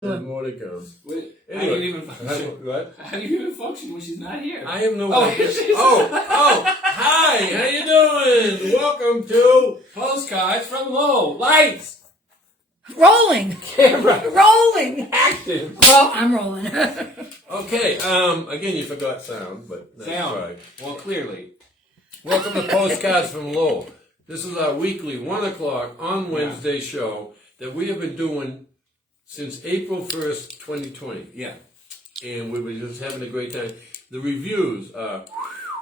There's more to come. Wait, Anyway, how do you even function? What? How do you even function when she's not here? I am no Oh, one. she's- Hi, how you doing? Welcome to Postcards from Low. Lights! Rolling. Camera! Rolling. Action! Well, I'm rolling. Okay, again you forgot sound, but that's Sound. right. Well, clearly. Welcome to Postcards from Lowell. This is our weekly 1 o'clock on Wednesday show that we have been doing since April 1st, 2020. Yeah. And we've been just having a great time. The reviews are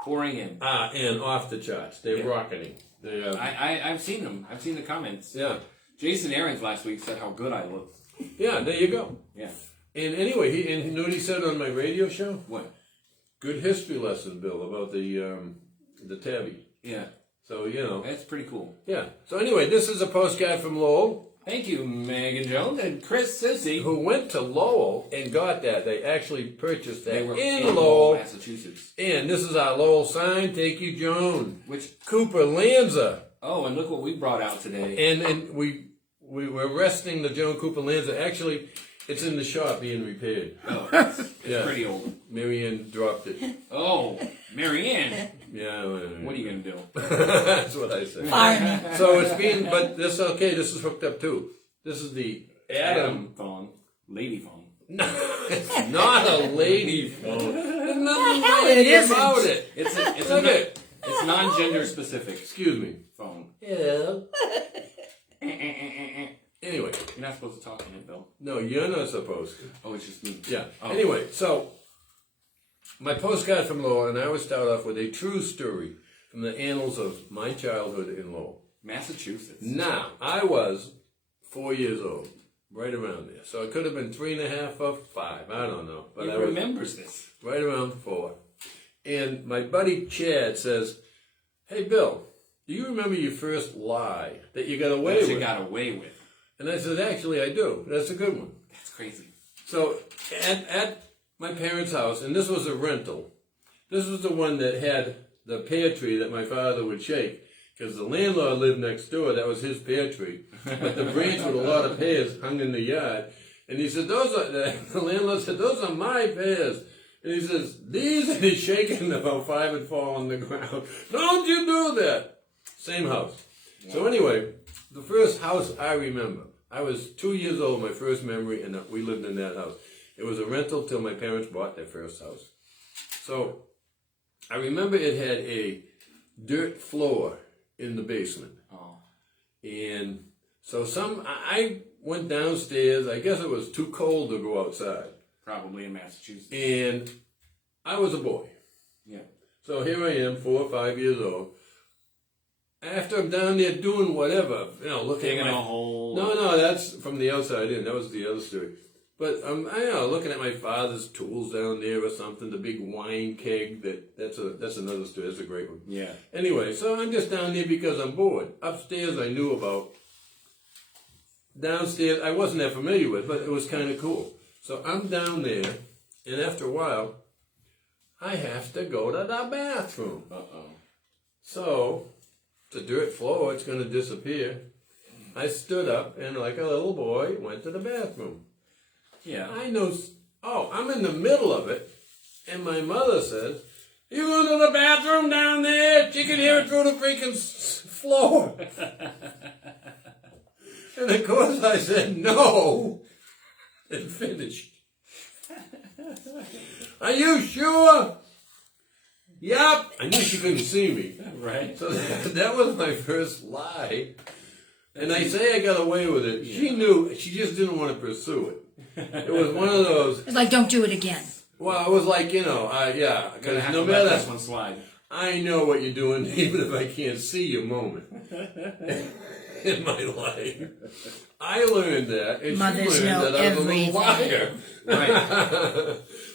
Pouring in. and off the charts. They're rocketing. They are. I've seen them. I've seen the comments. Yeah. Jason Aarons last week said how good I looked. Yeah, there you go. Yeah. And anyway, you know what he said on my radio show? What? Good history lesson, Bill, about the tabby. Yeah. So, you know. That's pretty cool. Yeah. So anyway, this is a postcard from Lowell, Thank you, Megan Jones and Chris Sissy. who went to Lowell and got that. They actually purchased that They were in Lowell. Massachusetts. And this is our Lowell sign. Thank you, Joan. Which, Cooper Lanza. oh, and look what we brought out today. And we were resting the Joan Cooper Lanza. Actually, it's in the shop being repaired. Oh, it's Yeah. pretty old. Marianne dropped it. Oh, Marianne. Yeah. What are you going to do? That's what I said. Fireman. So it's being, but this okay. This is hooked up too. This is the Adam. phone. Lady phone. No, it's not a lady phone. There's nothing hell it lady isn't. about it. It's Look it. it's non-gender specific Excuse me. phone. Yeah. You're Anyway, not supposed to talk in it, Bill. no, you're not supposed to. Oh, it's just me. Yeah. Oh. Anyway, so my postcard from Lowell, and I always start off with a true story from the annals of my childhood in Lowell. Massachusetts. Now, I was 4 years old, right around there. So it could have been 3.5 or 5. I don't know. But He I was remembers this. right around 4. And my buddy Chad says, "Hey, Bill, do you remember your first lie that you got away That with?" you got away with. And I said, "Actually, I do. That's a good one." That's crazy. So at my parents' house, and this was a rental. This was the one that had the pear tree that my father would shake. Because the landlord lived next door, that was his pear tree. But the branch with a lot of pears hung in the yard. And he said, the landlord said, "Those are my pears." And he says, "These," and he's shaking about 5 and fall on the ground. "Don't you do that." Same house. Yeah. So anyway, the first house I remember, I was 2 years old, my first memory, and we lived in that house. It was a rental till my parents bought their first house. So I remember it had a dirt floor in the basement. Oh. And so I went downstairs. I guess it was too cold to go outside. Probably in Massachusetts. And I was a boy. Yeah. So here I am, 4 or 5 years old. After I'm down there doing whatever, looking Digging at my... a hole. No, that's from the outside in. That was the other story. But I'm looking at my father's tools down there or something, the big wine keg. That's another story. That's a great one. Yeah. Anyway, so I'm just down there because I'm bored. Upstairs I knew about. Downstairs I wasn't that familiar with, but it was kind of cool. So I'm down there, and after a while, I have to go to the bathroom. Uh-oh. So, it's a dirt floor, it's going to disappear. I stood up and like a little boy went to the bathroom. Yeah. I know, I'm in the middle of it, and my mother says, "You going to the bathroom down there? She can hear it through the freaking floor." And of course I said no, and finished. "Are you sure?" "Yep." I knew she couldn't see me. Right. So that was my first lie. And I say I got away with it. She knew, she just didn't want to pursue it. It was one of those, It's like, don't do it again. well, it was like, Gonna because have no to let matter, this one slide. I know what you're doing, even if I can't see your moment in my life. I learned that, and Mothers she learned know that I was a everything. little liar. Right.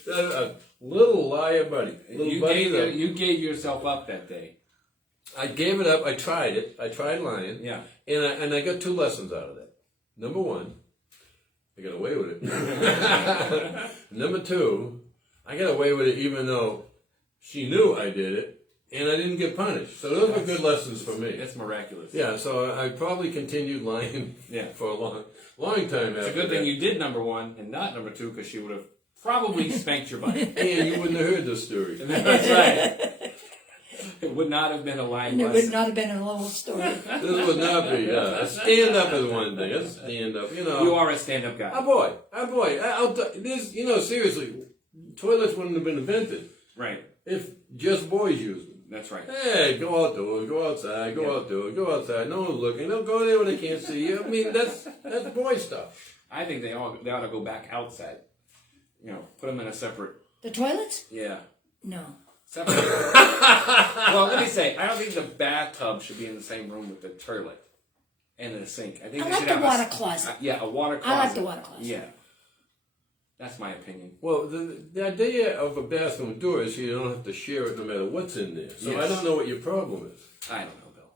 A little liar buddy. Little buddy that- You gave yourself up that day. I gave it up. I tried it. I tried lying. Yeah. And I got 2 lessons out of that. Number 1, I got away with it. Number 2, I got away with it even though she knew I did it, and I didn't get punished. So those were good lessons for me. That's miraculous. Yeah, so I probably continued lying for a long time after It's a good thing you did number 1 and not number 2, because she would have probably spanked your butt. And you wouldn't have heard this story. That's right. It would not have been a lying And it lesson. would not have been a Lowell story. This would not be. A stand-up is one thing. A stand-up, You are a stand-up guy. boy. Seriously, toilets wouldn't have been invented Right. if just boys used them. That's right. Hey, go outdoors, go outside, go outdoors, go outside. No one's looking. Don't go there where they can't see you. I mean, that's boy stuff. I think they ought to go back outside. Put them in a separate... The toilets? Yeah. No. Separate. Well, let me say, I don't think the bathtub should be in the same room with the toilet and the sink. I think I they like should the have water closet. a water closet. I like the water closet. Yeah. That's my opinion. Well, the idea of a bathroom door is you don't have to share it no matter what's in there. So I don't know what your problem is. I don't know, Bill.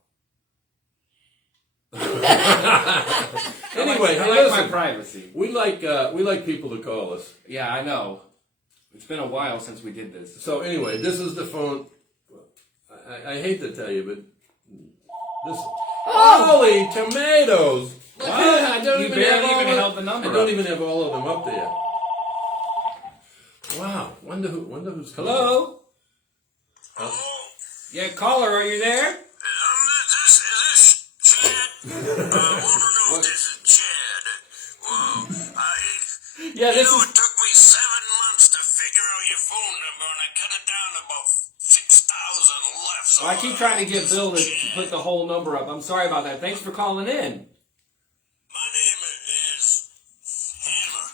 Anyway, I hey, like listen, my privacy. we like people to call us. Yeah, I know. It's been a while since we did this. So anyway, this is the phone. I hate to tell you, but this. Holy tomatoes! What? I don't You even barely have all even of- held the number I don't up. even have all of them up there. Wow. Wonder who's calling. Hello? Hello? Yeah, caller, are you there? Is this Chad? I want to know if this is Chad. Well, Yeah, this it is... took me 7 months to figure out your phone number, and I cut it down to about 6,000 left. So I keep trying to get Bill to put the whole number up. I'm sorry about that. Thanks for calling in. My name is Hammer.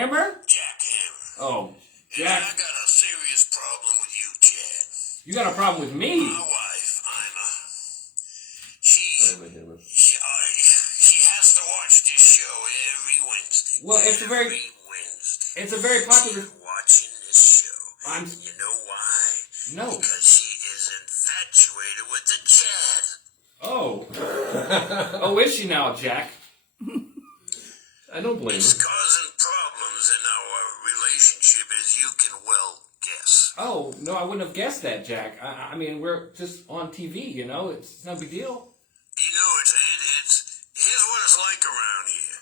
Hammer? Jack Hammer. Oh, And Jack. I got a serious problem with you, Chad. You got a problem with me? My wife, Ima, she has to watch this show every Wednesday. Well, it's a very- Every Wednesday. It's a very popular... She's watching this show. I'm... You know why? No. Because she is infatuated with the Chad. Oh. Oh, is she now, Jack? I don't blame It's her. causing problems in our relationship, as you can well guess. Oh, no, I wouldn't have guessed that, Jack. I mean, we're just on TV, It's no big deal. You know, here's what it's like around here.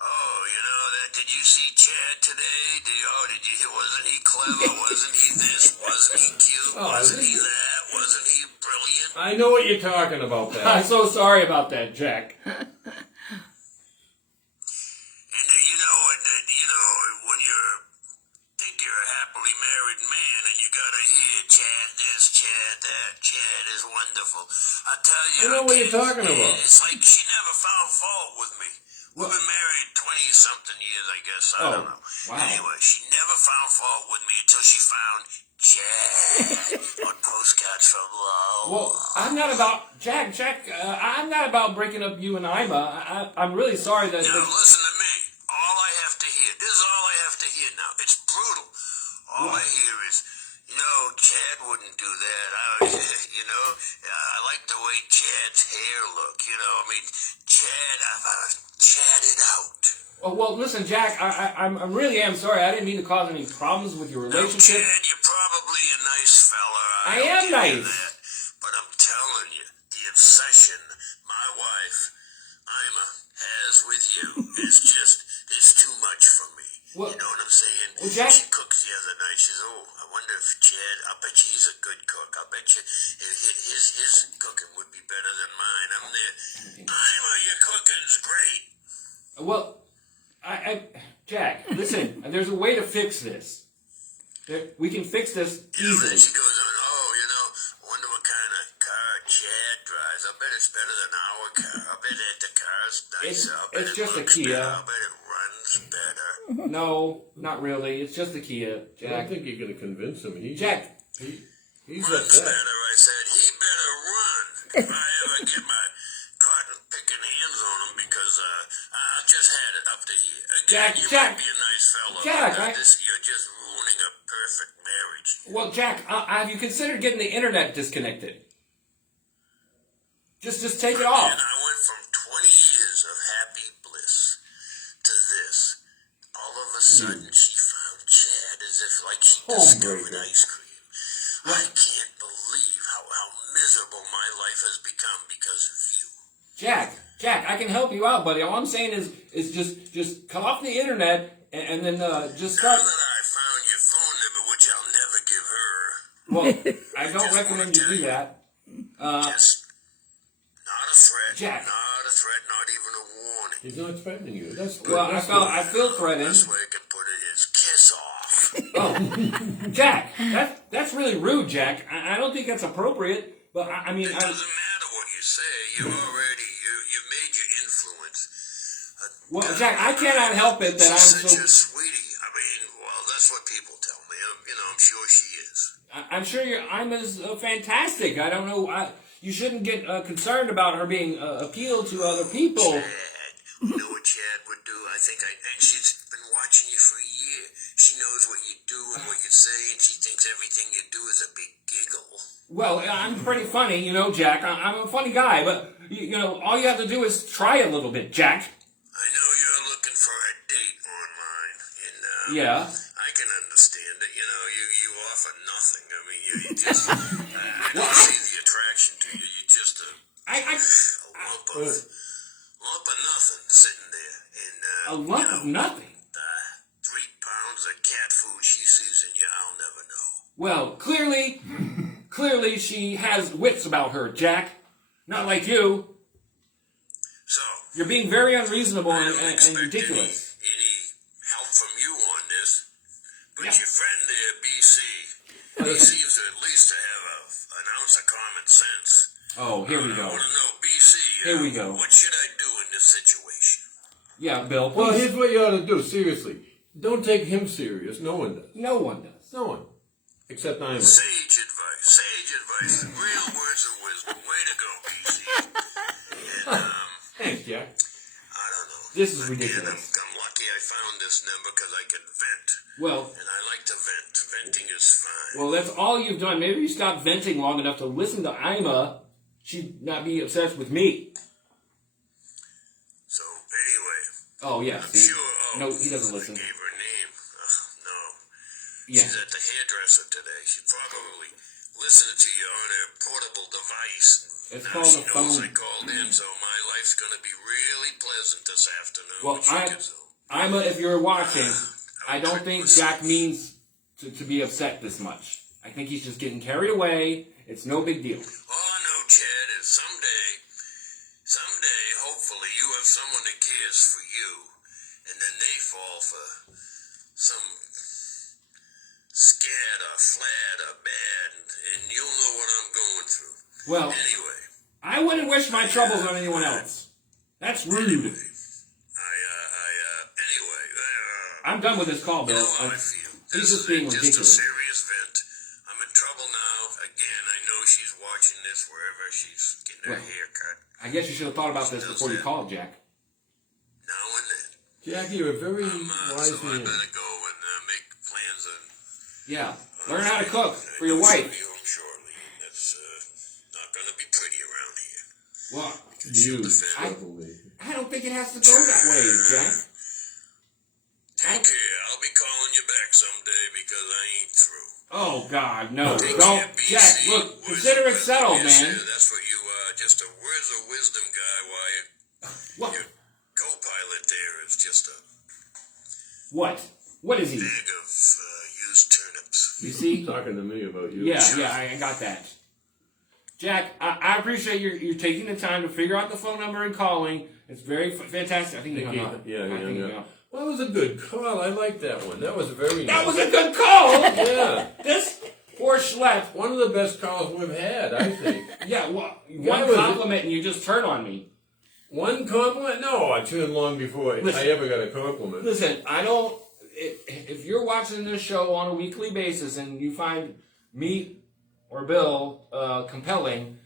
Oh, did you see Chad today? Wasn't he clever? Wasn't he this? Wasn't he cute? Wasn't he that? Wasn't he brilliant? I know what you're talking about, I'm Pat. so sorry about that, Jack. And you know what? When you're a happily married man and you gotta hear Chad this, Chad that, Chad is wonderful. I tell you, I know what you're talking about. It's like she never found fault with me. We've been married 20-something years, I guess. I don't know. Wow. Anyway, she never found fault with me until she found Chad on Postcards from LOWell. Well, I'm not about... Jack, I'm not about breaking up you and Ima. I'm really sorry that... Now, listen to me. All I have to hear, this is all I have to hear now. It's brutal. All I hear is, Chad wouldn't do that. I like the way Chad's hair look. Chad, Chad it out. Oh, well, listen, Jack, I really am sorry. I didn't mean to cause any problems with your Now, relationship. Chad, you're probably a nice fella. I am I'll give you nice. that. But I'm telling you, the obsession my wife, Ima, has with you is too much for me. Well, you know what I'm saying? well, Jack- She cooked the other night. She says, I wonder if Chad, I bet you he's a good cook. I bet you his cooking would be better than mine. I'm there. Ima, your cooking's great. Well, Jack, listen, there's a way to fix this. We can fix this And easily. she goes on, I wonder what kind of car Chad drives. I bet it's better than our car. I bet the car's nicer. I bet It's it just a looks Kia. better. I bet it runs better. No, not really. It's just a Kia, I don't Jack. think you're going to convince him. Jack, He's Runs upset. better, I said. He better run if I ever get my cotton picking hands on him because I just had it up to here. Again, you Jack, might be a nice fella. Jack, but you're just ruining a perfect marriage. well, Jack, have you considered getting the internet disconnected? Just take it off. And I went from 20 years of happy bliss to this. All of a sudden, she found Chad as if like she discovered baby. ice cream. I can't believe miserable my life has become because of you. Jack, I can help you out, buddy. All I'm saying is just cut off the internet and then just Now start. that I found your phone number, which I'll never give her, Well, I don't recommend you do that. just not a threat, Jack. not a threat, not even a warning. He's not threatening you. That's good. Well, That's I feel threatened. Best way I can put it is kiss off. Oh, Jack, that's really rude, Jack. I don't think that's appropriate. But I mean, It doesn't matter what you say. You've made your influence. well, Jack, I cannot help it that I'm Such so. a sweetie. I mean, well, that's what people tell me. I'm sure she is. I'm sure I'm as fantastic. I don't know. You shouldn't get concerned about her being appealed to other people. Chad. You know what Chad would do? I think and she's been watching you for a year. She knows what you do and what you say, and she thinks everything you do is a big giggle. Well, I'm pretty funny, Jack. I'm a funny guy, but all you have to do is try a little bit, Jack. I know you're looking for a date online, and Yeah. I can understand it. You offer nothing. I mean, you just I don't see the attraction to you. You're just a lump of nothing sitting there, and A lump of nothing. 3 pounds of cat food she sees in you, I'll never know. Well, clearly she has wits about her, Jack. Not like you. So You're being very unreasonable I and don't expect ridiculous. any help from you on this, but Yeah. your friend there, BC, he seems at least to have an ounce of common sense. Oh, here we I go. want to know, BC, Here we go. what should I do in this situation? Yeah, Bill, Well, please. here's what you ought to do. Seriously, don't take him serious. No one does. No one does. No one, except I'm. Sage advice, real words of wisdom. Way to go, BC. And, Thanks, Jack. I don't know. This is Again, ridiculous. I'm lucky I found this number because I can vent. Well, And I like to vent. Venting is fine. well, that's all you've done. Maybe you stopped venting long enough to listen to Ima. She'd not be obsessed with me. So, anyway, Oh, yeah. I'm See? sure. No, he doesn't I listen. gave her name. No. Yeah. She's at the hairdresser today. She probably listened to you on her portable device. It's Now called she a knows phone. I called in, so my life's going to be really pleasant this afternoon. Well, when she gets home. Ima, if you're watching, I don't think Jack means to be upset this much. I think he's just getting carried away. It's no big deal. All I know, Chad, is someday, hopefully, you have someone that cares for you, and then they fall for some scat or flat or bad, and you'll know what I'm going through. Well, Anyway, I wouldn't wish my troubles on anyone else. That's rude. I'm done with this call, you Bill. know how I feel. He's This just is being just a ridiculous. serious vent. I'm in trouble now. Again, I know she's watching this wherever she's getting her Well, hair cut. I guess you should have thought about this before you called, Jack. Now and then. Jack, you're a very wise So I man. better go and make plans on. Yeah. Learn how to cook for your She'll wife. be home shortly. That's not going to be pretty around here. Well, You I- troublemaker. I don't think it has to go that way, Jack. Take care. I'll be calling you back someday because I ain't through. Oh, God, no. Take Don't. care, BC. Jack, look, Words consider of it wisdom. settled, Yes, man. sir, that's what you are. Just a words of wisdom guy. Why What? your co-pilot there is just a What? What is he? bag of used turnips. You see? Talking to me about you. Yeah, I got that. Jack, I appreciate you taking the time to figure out the phone number and calling. It's very fantastic. I think he hung up. Yeah, I think he hung yeah. up. Well, that was a good call. I like that one. That was very nice. That was a good call! Yeah. This poor schlep. One of the best calls we've had, I think. Yeah, Why one was it- compliment and you just turn on me. One compliment? No, I turned long before Listen. I ever got a compliment. Listen, I don't... If you're watching this show on a weekly basis and you find me or Bill compelling,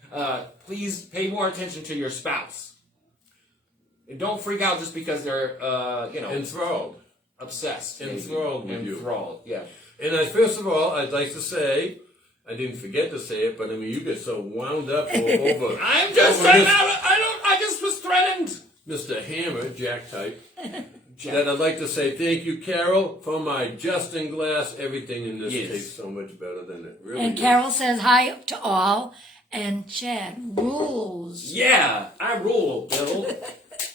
please pay more attention to your spouse. And don't freak out just because they're, Enthralled. obsessed. maybe. Enthralled with you. Enthralled, yeah. And first of all, I'd like to say, I didn't forget to say it, but I mean, you get so wound up over I'm just over saying, this I just was threatened. Mr. Hammer, Jack type, Jack. that I'd like to say thank you, Carol, for my Justin Glass. Everything in this Yes. tastes so much better than it really And is. Carol says hi to all. And Chad rules. Yeah, I rule, Bill.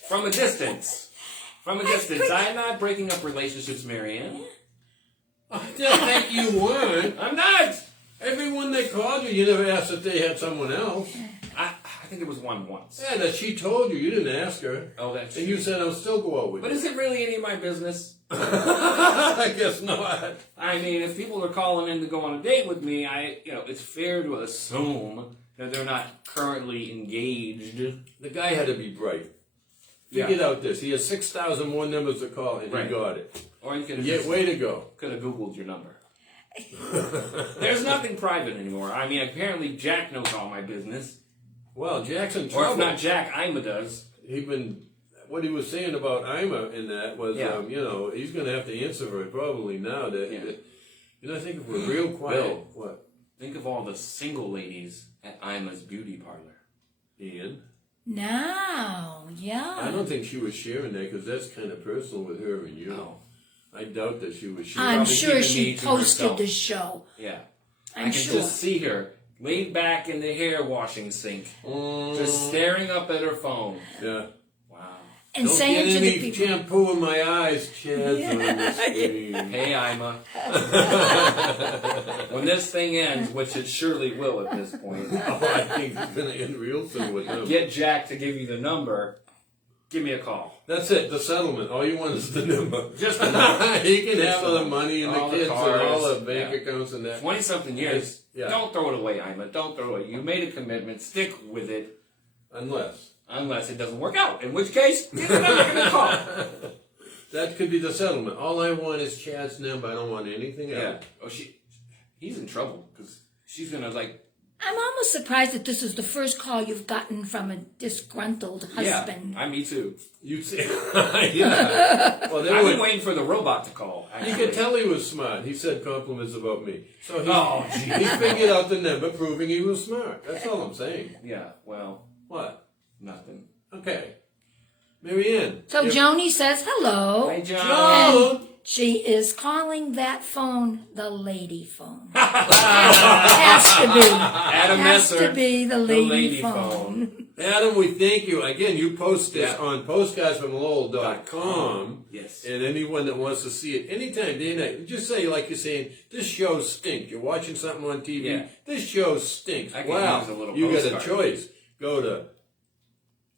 From a distance. From a distance. I'm not breaking up relationships, Marianne. I didn't think you weren't. I'm not. Everyone that called you, you never asked if they had someone else. I think there was one once. Yeah, that she told you. You didn't ask her. Oh, that's And you said I'll still go out with But you. is it really any of my business? I guess not. I mean, if people are calling in to go on a date with me, it's fair to assume that they're not currently engaged. The guy had to be bright. Figured out this. He has 6,000 more numbers to call, and Right. he got it. Or you could have Yeah, way to go. could have Googled your number. There's nothing private anymore. I mean, apparently Jack knows all my business. Well, Jackson Or trouble. if not Jack, Ima does. What he was saying about Ima in that was, Yeah. he's going to have to answer for it probably now. I think if we're real quiet. Bill. What? Think of all the single ladies at Ima's beauty parlor. Ian? Now, I yeah. don't think she was sharing that because that's kind of personal with her and you. No. I doubt that she was sharing. I'm probably sure keeping she me to posted herself. the show. Yeah. I I'm can sure. just see her laid back in the hair washing sink, just staring up at her phone. Yeah. Wow. And Don't saying get to any the people, shampoo in my eyes, Chad. On the screen. Hey, Ima. When this thing ends, which it surely will at this point, Oh, I think it's going to end real soon with him. get Jack to give you the number. Give me a call. That's it, the settlement. All you want is the number. Just the number. He can have all the money and All the the kids and all cars, the bank yeah. accounts and that. 20-something years. Yeah. Don't throw it away, Ima. Don't throw it away. You made a commitment. Stick with it. Unless it doesn't work out. In which case, give the number. Give me a call. That could be the settlement. All I want is Chad's number. I don't want anything Yeah. else. Oh, he's in trouble because she's gonna I'm almost surprised that this is the first call you've gotten from a disgruntled husband. Yeah, me too. You say, yeah. Well, I've been waiting for the robot to call. you Actually. could tell he was smart. He said compliments about me. So gee. he figured out the number, proving he was smart. That's all I'm saying. Yeah. Well, What? nothing. Okay. Marianne. So Joni says hello. Hey, John. Joan! She is calling that phone the lady phone. Has to be. Adam Has Messer. to be the lady phone. Adam, we thank you. Again, you post this Yeah. on postcards from LOWell.com. Yes. And anyone that wants to see it anytime, day and night, just say, like you're saying, this show stinks. You're watching something on TV. Yeah. This show stinks. I can Wow. use a little You got a postcard. choice. Go to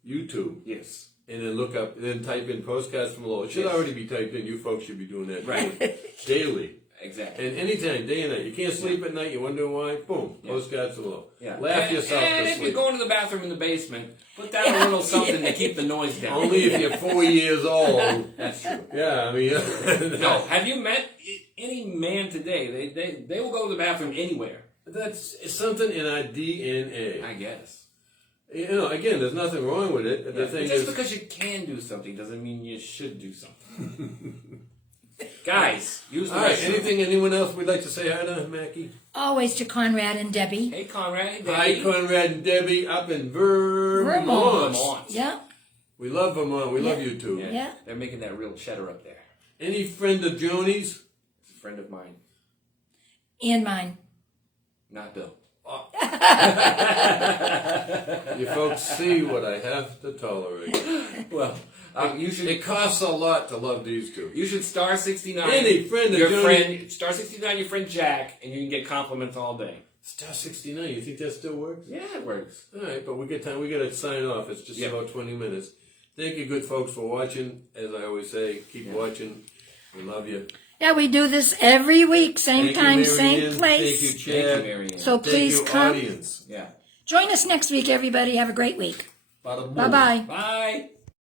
YouTube Yes. and then look up, then type in postcards from Lowell. It should Yes. already be typed in. You folks should be doing that Right. daily. Exactly. And anytime, day and night. You can't sleep at night. You wonder why? Boom. Yeah. Postcards from Lowell. Yeah. Laugh and, yourself And to if sleep. you're going to the bathroom in the basement, put down a little something to keep the noise down. Only if you're 4 years old. That's true. Yeah, I mean, No, have you met any man today? They will go to the bathroom anywhere. that's something in our DNA. I guess. Again, there's nothing wrong with it. The thing Just is, because you can do something doesn't mean you should do something. Guys, use the all right. restroom. Anyone else we'd like to say hi to, Mackie? Always to Conrad and Debbie. Hey, Conrad. Hey, Hi, Debbie. Conrad and Debbie up in Vermont. Vermont. Yeah. We love Vermont. We love you too. Yeah. Yeah. They're making that real cheddar up there. Any friend of Joni's? It's a friend of mine, And mine. not Bill. You folks see what I have to tolerate. Well, you should. It costs a lot to love these two. You should star 69. Any friend of your Joni- friend, star 69 your friend Jack, and you can get compliments all day. Star 69. You think that still works? Yeah, it works. All right, but we got time. We got to sign off. It's just Yeah. about 20 minutes. Thank you, good folks, for watching. As I always say, keep watching. We love you. Yeah, we do this every week, same Thank you, time, Mary same Ann. place. Thank you, Thank Chad. you, Marianne. So Thank please you, come. audience. Yeah. Join us next week, everybody. Have a great week. Bada boom. Bye-bye. Bye.